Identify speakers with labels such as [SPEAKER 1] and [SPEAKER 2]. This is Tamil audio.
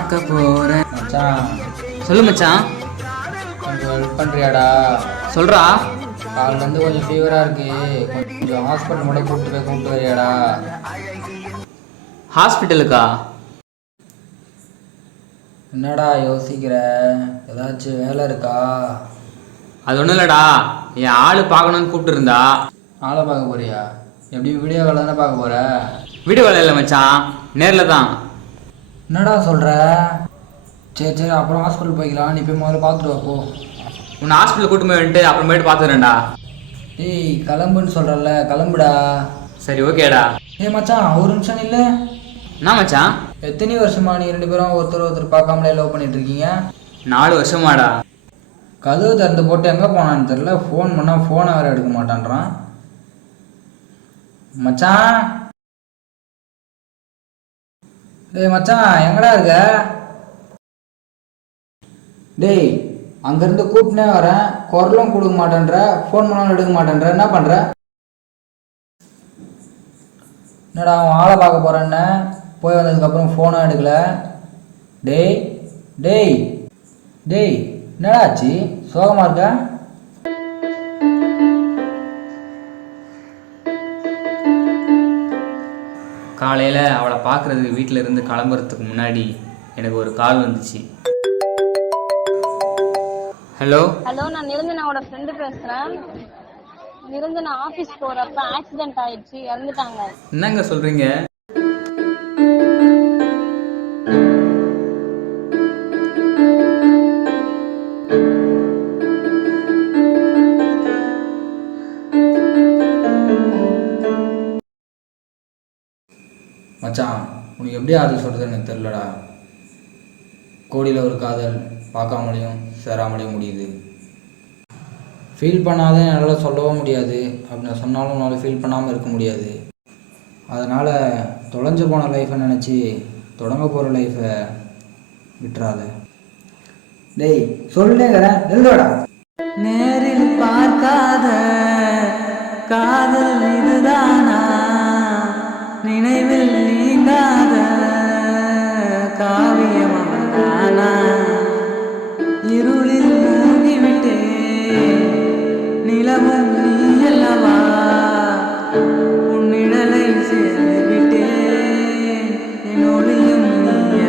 [SPEAKER 1] பார்க்க போறேன்.
[SPEAKER 2] மச்சான்.
[SPEAKER 1] சொல்லு மச்சான்.
[SPEAKER 2] கொஞ்சம் ஹெல்ப் பண்ணுறியாடா
[SPEAKER 1] சொல்றா.
[SPEAKER 2] காலில் வந்து கொஞ்சம் ஃபீவராக இருக்கு. கொஞ்சம் ஹாஸ்பிட்டல் மட்டும் கூப்பிட்டு போய் கூப்பிட்டு வரியாடா.
[SPEAKER 1] ஹாஸ்பிட்டலுக்கா?
[SPEAKER 2] என்னடா யோசிக்கிற? ஏதாச்சும் வேலை இருக்கா?
[SPEAKER 1] அது ஒன்றும் இல்லடா. என் ஆள் பார்க்கணும்னு கூப்பிட்டு இருந்தா
[SPEAKER 2] ஆளை பார்க்க போறியா? எப்படி வீடியோ கால் தானே பார்க்க போற?
[SPEAKER 1] வீடு வேலை இல்லை மச்சான். நேரில் தான்.
[SPEAKER 2] என்னடா சொல்கிற சரி சரி அப்புறம் ஹாஸ்பிட்டல் போய்க்கலாம். நீ போய் முதல்ல பார்த்துட்டு வா போ.
[SPEAKER 1] உன்னை ஹாஸ்பிட்டல் கூட்டு போய் வந்துட்டு அப்புறமேட்டு பார்த்துக்கிறேன்டா.
[SPEAKER 2] ஏய் கிளம்புன்னு சொல்கிறல்ல கிளம்புடா.
[SPEAKER 1] சரி ஓகேடா.
[SPEAKER 2] ஏய் மச்சான் ஒரு நிமிஷம் இல்லை
[SPEAKER 1] என்ன மச்சான்?
[SPEAKER 2] எத்தனை வருஷமா நீ ரெண்டு பேரும் ஒருத்தர் ஒருத்தர் பார்க்காமலே லவ் பண்ணிட்டு இருக்கீங்க?
[SPEAKER 1] நாலு வருஷமாடா.
[SPEAKER 2] கதவு திறந்து போட்டு எங்கே போனான்னு தெரில ஃபோன் பண்ணால் ஃபோனை வேற எடுக்க மாட்டான்றான். மச்சான் டேய் மச்சான் எங்கடா இருக்க? டேய் அங்கேருந்து கூப்பிட்டே வரேன். குரலும் கொடுக்க மாட்டேன்ற ஃபோன் பண்ணாலும் எடுக்க மாட்டேன்ற. என்ன பண்ணுற என்னடா அவன் ஆளை பார்க்க போகிறேன்னு போய் வந்ததுக்கப்புறம் ஃபோனும் எடுக்கல. டேய் டேய் டேய் என்னடா ஆச்சு? சோகமாக இருக்கா?
[SPEAKER 1] காலையில் அவளை பார்க்குறதுக்கு வீட்டில் இருந்து கிளம்புறதுக்கு முன்னாடி எனக்கு ஒரு கால் வந்துச்சு. ஹலோ
[SPEAKER 3] ஹலோ நான் நிரஞ்சனாவோட ஃப்ரெண்டு பேசுறேன். நிரஞ்சனா ஆபீஸ் போறப்ப ஆக்சிடென்ட் ஆயிடுச்சு இறந்துட்டாங்க.
[SPEAKER 1] என்னங்க சொல்கிறீங்க
[SPEAKER 2] மச்சான் உனக்கு எப்படி ஆறுதல் சொல்கிறது எனக்கு தெரிலடா கோடியில் ஒரு காதல் பார்க்காமலையும் சேராமலையும் முடியுது. ஃபீல் பண்ணாத என்னால் சொல்லவும் முடியாது. அப்படி நான் சொன்னாலும் உன்னால் ஃபீல் பண்ணாமல் இருக்க முடியாது. அதனால் தொலைஞ்சு போன லைஃப்பை நினச்சி தொடங்க போகிற லைஃப்பை விட்டுறாத. டேய் சொல்லுங்கிறேன்
[SPEAKER 1] நேரில் பார்க்காத காதல் நீங்காத காவியம் அவனானா இருளில் மூழ்கிவிட்டே நிலவும் நீ அல்லவா? உன்னிழலை சேர்ந்துவிட்டே என் ஒளியும் நீ